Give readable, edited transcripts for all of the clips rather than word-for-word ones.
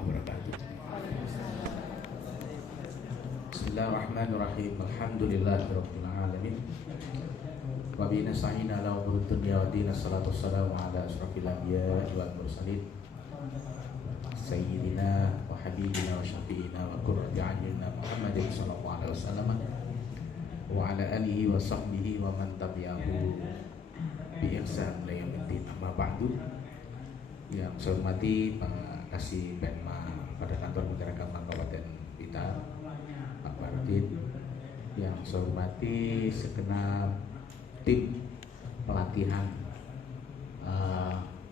wabarakatuh. Bismillahirrahmanirrahim. Alhamdulillahirabbil alamin. Wa bihi nasta'inu ala umuri dunya wa din. Assalatu wassalamu ala asyrafil anbiya'i wal mursalin. Sayyidina wa habibina wa syafi'ina wa qurrati a'yunina Muhammadin sallallahu alaihi wasallam wa ala alihi wa sahbihi wa man tabi'ahu bi ihsan ila yaumiddin. Amma ba'du. Yang saya hormati Pak Kasih Penma pada kantor Menteri Agama Kabupaten Blitar, Pak Baradin. Yang saya hormati segenap tim pelatihan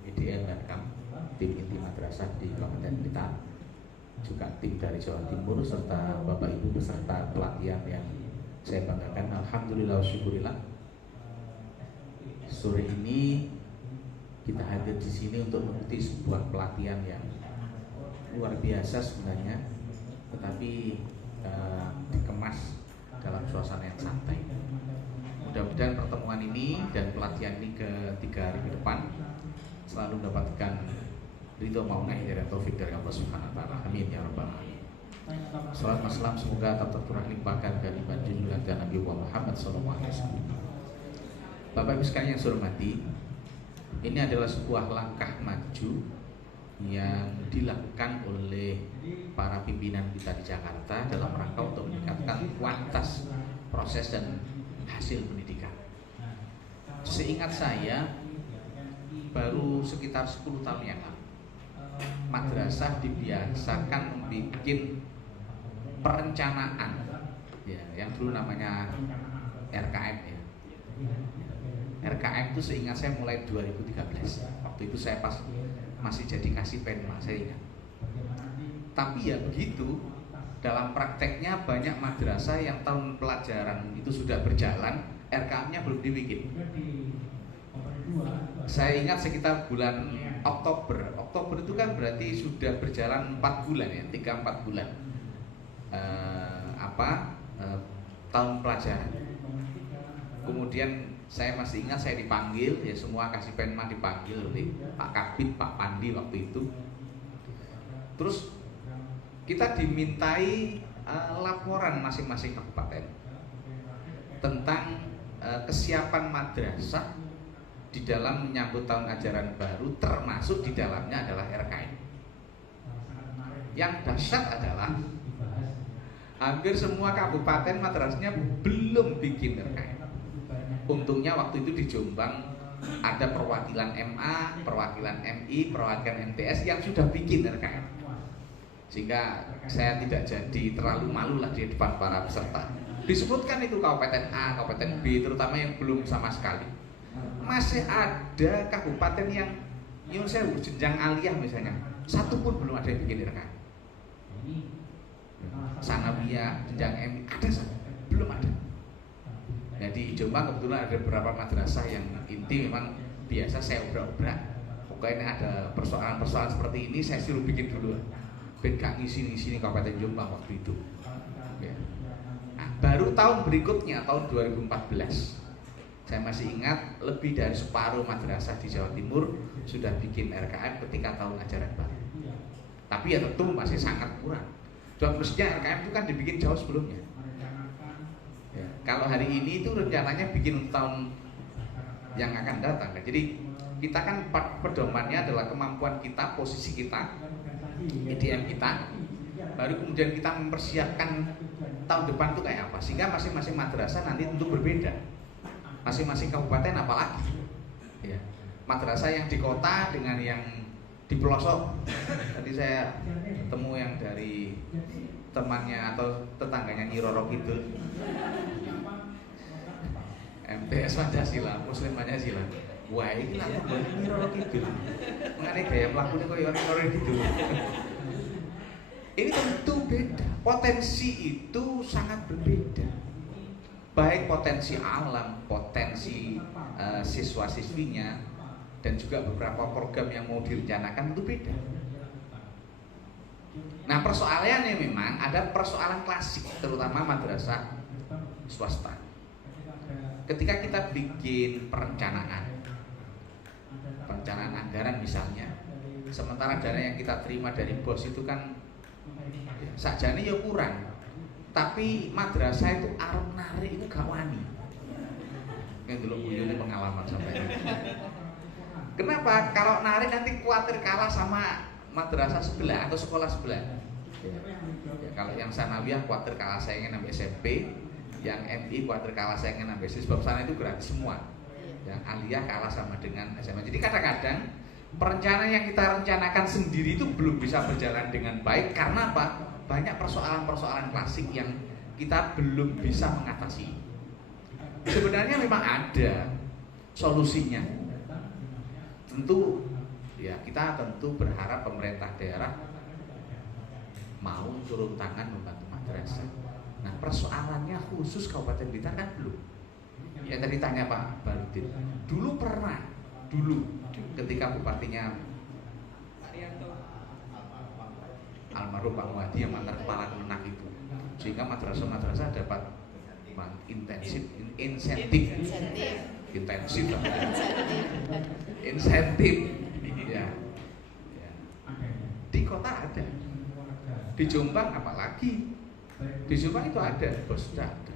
IDM dan KAM, tim inti madrasah di Kabupaten Blitar, juga tim dari Jawa Timur, serta Bapak Ibu peserta pelatihan yang saya banggakan. Alhamdulillah wa syukurillah, sore ini kita hadir di sini untuk mengikuti sebuah pelatihan yang luar biasa sebenarnya, tetapi dikemas dalam suasana yang santai. Mudah-mudahan pertemuan ini dan pelatihan ini ketiga hari ke depan selalu mendapatkan ridho maunah hidayah taufik dari Allah Subhanahu wa taala. Amin ya rabbal alamin. Salam wassalam semoga tetap terlimpahkan kalimat junjungan dan Nabi Muhammad sallallahu alaihi wasallam. Bapak Ibu sekalian yang saya hormati, ini adalah sebuah langkah maju yang dilakukan oleh para pimpinan kita di Jakarta dalam rangka untuk meningkatkan kualitas proses dan hasil pendidikan. Seingat saya, baru sekitar 10 tahun yang lalu, madrasah dibiasakan membuat perencanaan, ya, yang dulu namanya RKM, ya. RKM itu seingat saya mulai 2013. Waktu itu saya pas masih jadi Kasih Penma, saya ingat. Tapi ya begitu, dalam prakteknya banyak madrasah yang tahun pelajaran itu sudah berjalan, RKM-nya belum dibikin. Saya ingat sekitar bulan Oktober. Oktober itu kan berarti sudah berjalan 4 bulan ya, 3-4 bulan. Tahun pelajaran. Kemudian saya masih ingat saya dipanggil, ya semua Kasih Penma dipanggil oleh Pak Kabid, Pak Pandi waktu itu. Terus kita dimintai laporan masing-masing kabupaten tentang kesiapan madrasah di dalam menyambut tahun ajaran baru, termasuk di dalamnya adalah RKM. Yang dahsyat adalah hampir semua kabupaten madrasahnya belum bikin RKM. Untungnya waktu itu di Jombang ada perwakilan MA, perwakilan MI, perwakilan MTS yang sudah bikin RKM, sehingga saya tidak jadi terlalu malu lah di depan para peserta. Disebutkan itu kabupaten A, kabupaten B, terutama yang belum sama sekali. Masih ada kabupaten yang saya jenjang aliyah misalnya, satu pun belum ada yang bikin RKM. Sanawiyah, jenjang MI ada satu, belum ada. Nah di Jombang kebetulan ada beberapa madrasah yang inti memang biasa saya obrak-obrak. Pokoknya ada persoalan-persoalan seperti ini saya suruh bikin dulu. Ben gak ngisi-ngisi Kabupaten Jombang waktu itu. Ya. Nah, baru tahun berikutnya, tahun 2014, saya masih ingat lebih dari separuh madrasah di Jawa Timur sudah bikin RKM ketika tahun ajaran baru. Tapi ya tentu masih sangat kurang. Coba mestinya RKM itu kan dibikin jauh sebelumnya. Ya, kalau hari ini itu rencananya bikin tahun yang akan datang. Jadi kita kan pedomannya adalah kemampuan kita, posisi kita, IDM kita, baru kemudian kita mempersiapkan tahun depan itu kayak apa. Sehingga masing-masing madrasah nanti tentu berbeda, masing-masing kabupaten apalagi, ya. Madrasah yang di kota dengan yang di pelosok. Tadi saya ketemu yang dari temannya atau tetangganya Nyi Roro Kidul, MTS Pancasila, Muslim Pancasila. Wah ini lah Nyi Roro Kidul, mengenai gaya melakukannya kok Nyi Roro Kidul. Ini tentu beda, potensi itu sangat berbeda. Baik potensi alam, potensi siswa-siswinya, dan juga beberapa program yang mau direncanakan itu beda. Nah persoalannya memang ada persoalan klasik, terutama madrasah swasta. Ketika kita bikin perencanaan anggaran misalnya, Sementara dana yang kita terima dari bos itu kan sakjane ya kurang. Tapi madrasah itu arep narik itu gak wani. Yang dulu buyune pengalaman sampai. Kenapa? Kalau narik nanti khawatir kalah sama madrasah sebelah atau sekolah sebelah. Ya, kalau yang sanawiyah khawatir kalah saingan sampai SMP, yang MI khawatir kalah saingan sampai SD, sebab sana itu gratis semua. Yang aliyah kalah sama dengan SMA. Jadi kadang-kadang perencanaan yang kita rencanakan sendiri itu belum bisa berjalan dengan baik karena apa? Banyak persoalan-persoalan klasik yang kita belum bisa mengatasi. Sebenarnya memang ada solusinya. Tentu ya kita tentu berharap pemerintah daerah mau turun tangan membantu madrasah. Nah persoalannya khusus Kabupaten Blitar kan belum. Yang tadi tanya Pak Barudin, dulu pernah ketika bupatinya almarhum Pak Muhadi yang mantan kepala Kemenak itu, sehingga madrasah-madrasah dapat insentif ya. Di kota ada, di Jombang apalagi, di Jombang itu ada, bos sudah ada.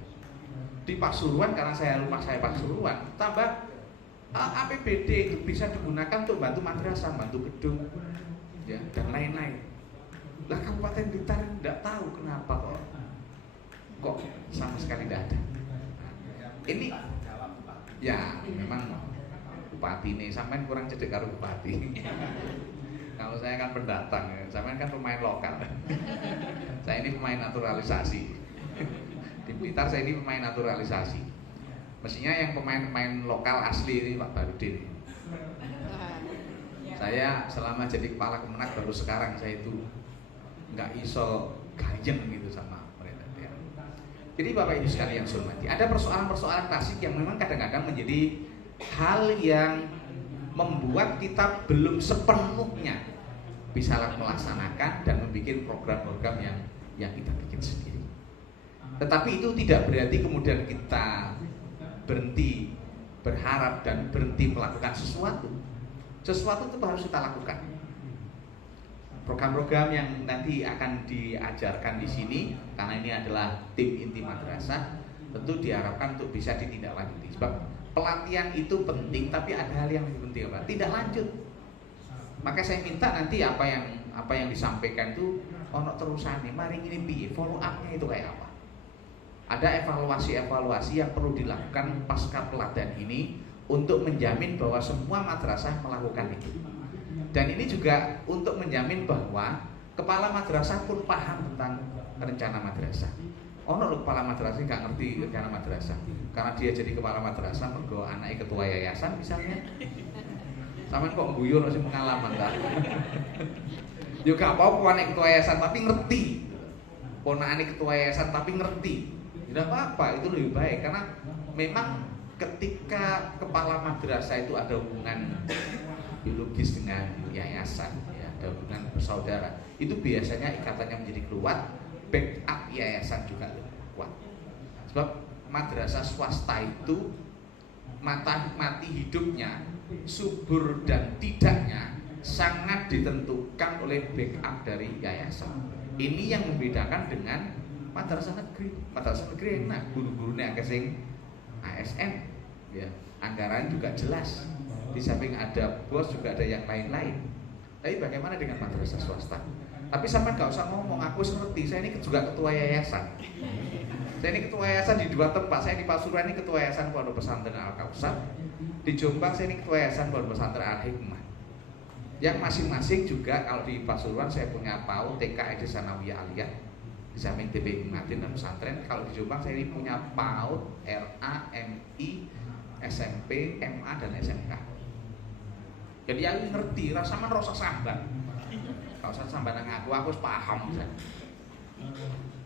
Di Pasuruan karena rumah saya Pasuruan, tambah APBD itu bisa digunakan untuk bantu madrasah, bantu gedung, ya dan lain-lain. Lah Kabupaten Blitar tidak tahu kenapa kok sama sekali tidak ada. Ini ya memang bupati ini sampean kurang cedek karo bupati. Kalau saya kan pendatang, sampean kan pemain lokal. Saya ini pemain naturalisasi. Di Blitar saya ini pemain naturalisasi. Mestinya yang pemain-pemain lokal asli ini Pak Barudin. Saya selama jadi kepala Kemenak baru sekarang saya itu nggak iso gayeng gitu sama pemerintah daerah. Jadi Bapak Ibu sekalian yang saya hormati, ada persoalan-persoalan klasik yang memang kadang-kadang menjadi hal yang membuat kita belum sepenuhnya bisa melaksanakan dan membuat program-program yang kita bikin sendiri. Tetapi itu tidak berarti kemudian kita berhenti berharap dan berhenti melakukan sesuatu. Sesuatu itu harus kita lakukan. Program-program yang nanti akan diajarkan di sini, karena ini adalah tim inti madrasah, tentu diharapkan untuk bisa ditindaklanjuti. Sebab pelatihan itu penting, tapi ada hal yang lebih penting, Pak. Tidak lanjut. Maka saya minta nanti apa yang disampaikan itu ono terusannya. Mari ini piye, follow up-nya itu kayak apa? Ada evaluasi-evaluasi yang perlu dilakukan pasca pelatihan ini untuk menjamin bahwa semua madrasah melakukan itu. Dan ini juga untuk menjamin bahwa kepala madrasah pun paham tentang rencana madrasah. Ono lho kepala madrasah nggak ngerti rencana madrasah, karena dia jadi kepala madrasah mergo anaknya ketua yayasan misalnya. Sampeyan kok guyon sing pengalaman ta? Yo gak apa-apa anak ketua yayasan tapi ngerti. Ponakane ketua yayasan tapi ngerti. Tidak apa-apa, itu lebih baik karena memang ketika kepala madrasah itu ada hubungan biologis dengan yayasan, ya, ada hubungan bersaudara, itu biasanya ikatannya menjadi kuat, backup yayasan juga lebih kuat. Sebab madrasah swasta itu mati hidupnya, subur dan tidaknya sangat ditentukan oleh backup dari yayasan. Ini yang membedakan dengan madrasah negeri. Madrasah negeri enak, guru-gurunya akeh sing ASN, ya, anggaran juga jelas. Di samping ada bos juga ada yang lain-lain. Tapi bagaimana dengan madrasah swasta? Tapi sampean gak usah ngomong, aku ngerti. Saya ini juga ketua yayasan. Saya ini ketua yayasan di dua tempat. Saya di Pasuruan ini ketua yayasan Pondok Pesantren Al Kausar. Di Jombang saya ini ketua yayasan Pondok Pesantren Al Hikmah. Yang masing-masing juga kalau di Pasuruan saya punya PAUD, TK, SD Sanawiyah Aliyah. Di samping TPI Ngatin dan pesantren. Kalau di Jombang saya ini punya PAUD, RA, MI, SMP, MA dan SMK. Jadi aku ngerti, rasaman rasa sambat. Kalau saya sambat dengan aku paham.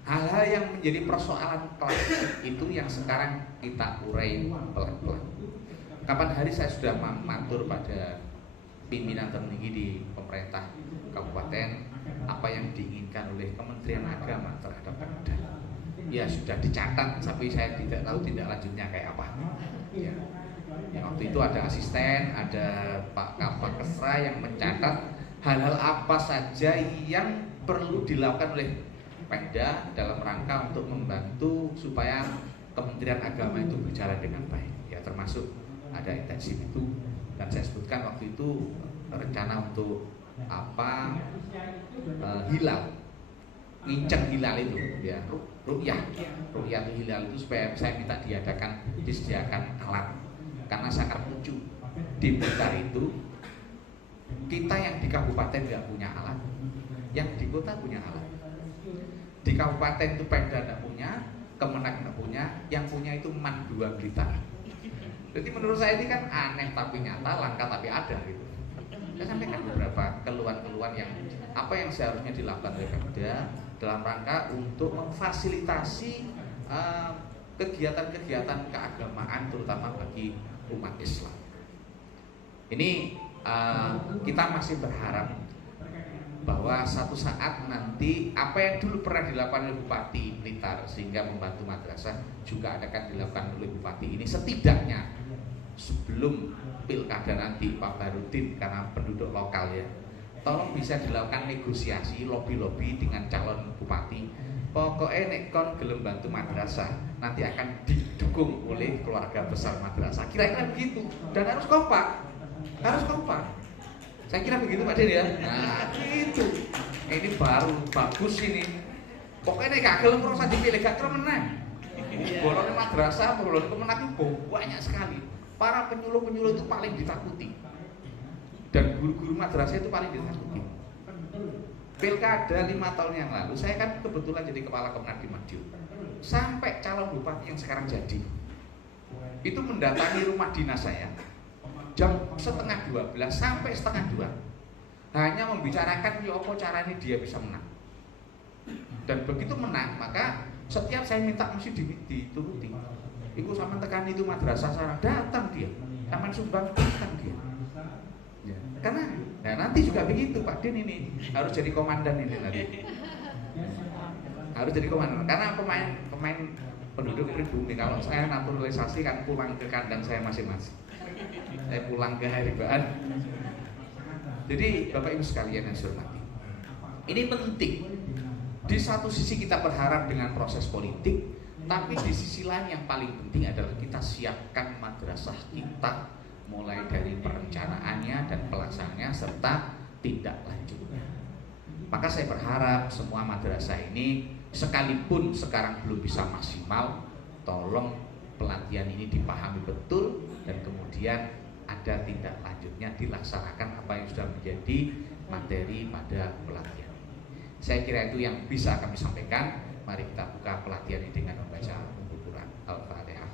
Hal-hal yang menjadi persoalan klasik itu yang sekarang kita urai pelan-pelan. Kapan hari saya sudah matur pada pimpinan tertinggi di pemerintah kabupaten apa yang diinginkan oleh Kementerian Agama terhadap Pemda. Ya sudah dicatat, tapi saya tidak tahu tindak lanjutnya kayak apa. Ya. Ya, waktu itu ada asisten, ada Pak Kapal Kesra yang mencatat hal-hal apa saja yang perlu dilakukan oleh Pemda dalam rangka untuk membantu supaya Kementerian Agama itu berjalan dengan baik. Ya, termasuk ada intensif itu, dan saya sebutkan waktu itu rencana untuk apa, hilal, nginceng hilal itu, ya, ru'yah hilal itu, supaya saya minta disediakan alat, karena sangat lucu di Blitar itu kita yang di kabupaten nggak punya alat, yang di kota punya alat. Di kabupaten itu Pemda nggak punya, Kemenak nggak punya, yang punya itu MAN 2 Blitar. Jadi menurut saya ini kan aneh tapi nyata, langka tapi ada gitu. Saya sampaikan beberapa keluhan-keluhan yang apa yang seharusnya dilakukan oleh Pemda dalam rangka untuk memfasilitasi kegiatan-kegiatan keagamaan terutama bagi umat Islam. Ini kita masih berharap bahwa satu saat nanti apa yang dulu pernah dilakukan oleh Bupati Blitar sehingga membantu madrasah juga akan dilakukan oleh Bupati ini, setidaknya sebelum pilkada nanti Pak Barudin, karena penduduk lokal ya, tolong bisa dilakukan negosiasi, lobby dengan calon bupati. Pokoknya nek kon gelem bantu madrasah nanti akan didukung oleh keluarga besar madrasah, kira-kira begitu. Dan harus kompak. Saya kira begitu Pak Den ya. Nah itu, ini baru bagus ini. Pokoknya gak gelem terus aja pilih, gak menang. Bolongnya madrasah, bolongnya kemenak itu banyak sekali. Para penyuluh-penyuluh itu paling ditakuti, dan guru-guru madrasah itu paling ditakuti. Pilkada 5 tahun yang lalu, saya kan kebetulan jadi kepala Kemenak di Madiun. Sampai calon bupati yang sekarang jadi, itu mendatangi rumah dinas saya jam 11:30 sampai 11:30, hanya membicarakan apa caranya dia bisa menang. Dan begitu menang, maka setiap saya minta mesti dituruti. Iku sama tekan itu madrasah sana, datang dia, taman sumbang datang dia. Ya. Karena nanti juga begitu Pak Din, ini harus jadi komandan ini nanti. Harus jadi komandan, karena pemain penduduk pribumi. Kalau saya naturalisasi kan pulang ke kandang saya masing-masing. Saya pulang ke Haribaan. Jadi Bapak Ibu sekalian yang saya hormati, ini penting. Di satu sisi kita berharap dengan proses politik, tapi di sisi lain yang paling penting adalah kita siapkan madrasah kita mulai dari perencanaannya dan pelaksanaannya serta tindak lanjutnya. Maka saya berharap semua madrasah ini, sekalipun sekarang belum bisa maksimal, tolong pelatihan ini dipahami betul dan kemudian ada tindak lanjutnya, dilaksanakan apa yang sudah menjadi materi pada pelatihan. Saya kira itu yang bisa kami sampaikan. Mari kita buka pelatihan ini dengan membaca Al-Quran Al-Fatihah.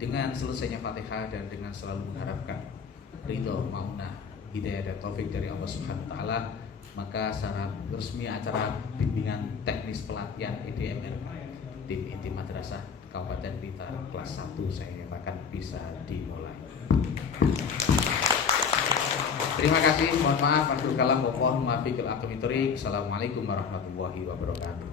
Dengan selesainya Fatihah dan dengan selalu mengharapkan ridho, maunah, hidayah dan taufik dari Allah Subhanahu wa taala, maka secara resmi acara bimbingan teknis pelatihan EDMR tim inti madrasah Kabupaten Blitar kelas 1 saya nyatakan bisa dimulai. Terima kasih, mohon maaf, Masuk kalam, Assalamualaikum warahmatullahi wabarakatuh.